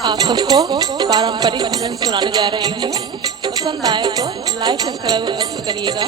आप सबको पारंपरिक भजन सुनाने जा रही हूँ। पसंद आए तो लाइक सब्सक्राइब अवश्य करिएगा।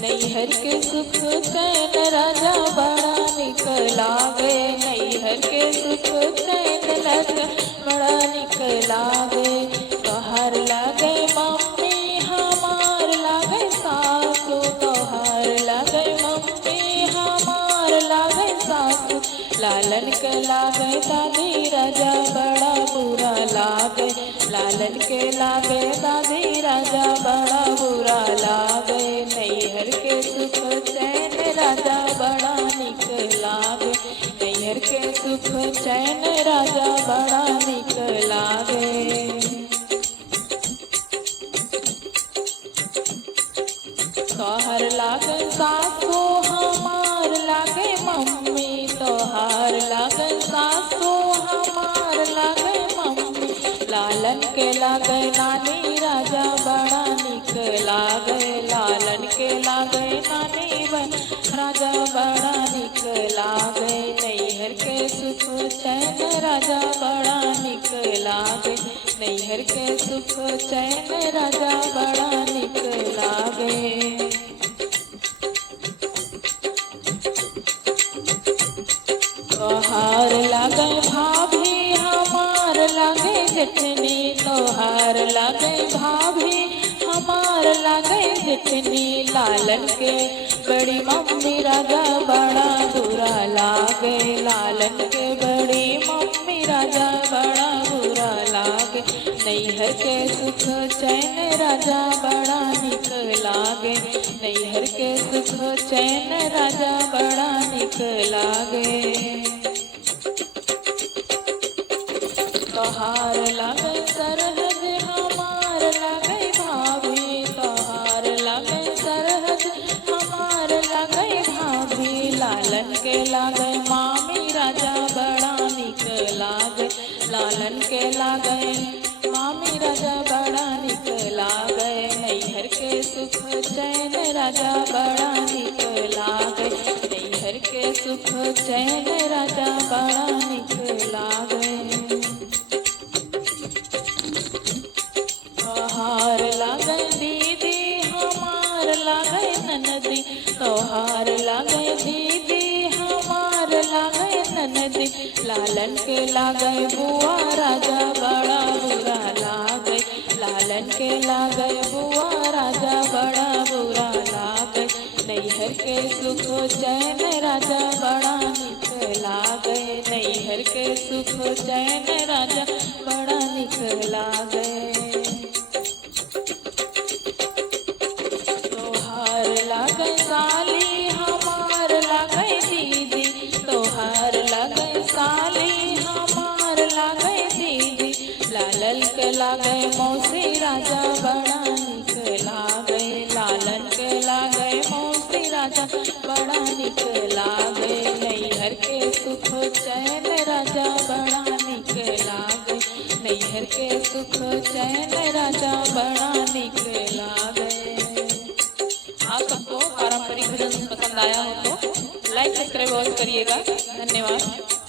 नैहर के सुख चैन राजा बड़ा निक लागे, नैहर के सुख चैन राजा बड़ा निक लागे। तोहार लागे मम्मी हमार लागे सासू, तोहार लागे मम्मी हमार लागे सासू। लालन के लागे दादी राजा बड़ा बुरा लागे, लालन के लागे दादी राजा बड़ा बुरा लागे। नैहर के सुख चैन राजा बड़ा निक लागे, नैहर के सुख चैन राजा बड़ा निक लागे। तोहर लागे सासू हमार लागे मम्मी, तोहार लागे सासू हमार लागे मम्मी। लालन के लागे नानी राजा बड़ा निक लागे, लालन के लागे नानी राजा बड़ा निक लागे। नैहर के सुख चैन राजा बड़ा निक लागे, नैहर के सुख चैन राजा बड़ा निक लागे। तोहार लागे भाभी हमार लागे जेठनी, तोहार लागे भाभी हमार लागे जेठनी। लालन के बड़ी मम्मी राजा बड़ा बुरा लागे, लालन के बड़ी मम्मी राजा बड़ा बुरा लागे। नैहर के सुख चैन राजा बड़ा निक लागे, नैहर के सुख चैन राजा बड़ा निक लागे। तोहार लागे सरहद हमार लागे भाभी, तोहार लागे सरहद हमार लागे भाभी। लालन के लागे मामी राजा बड़ा निक लागे, लालन के लागे मामी राजा बड़ा निक लागे। नैहर के सुख चैन राजा बड़ा निक लागे, नैहर के सुख चैन राजा बड़ा निक लागे। तोहार लागे दीदी हमार लागे ननदी, तोहार लागे दीदी हमार लागे ननदी। लालन के लागे बुआ राजा बड़ा बुरा लागे, लालन के लागे बुआ राजा बड़ा बुरा लागे। नैहर के सुख चैन राजा बड़ा निक लागे, नैहर के सुख चैन राजा बड़ा निक लागे। तोहार लागे साली हमार लागे दीदी, तोहार लागे साली हमार लागे दीदी। लालन के लागे मौसी राजा बड़ा निक लागे, लालन के लागे मौसी राजा बड़ा निक लागे। नैहर के सुख चैन राजा बड़ा निक लागे, नैहर के सुख चैन राजा बड़ा निक लागे। आप सबको पारंपरिक भजन पसंद आया हो तो लाइक सब्सक्राइब करिएगा। धन्यवाद।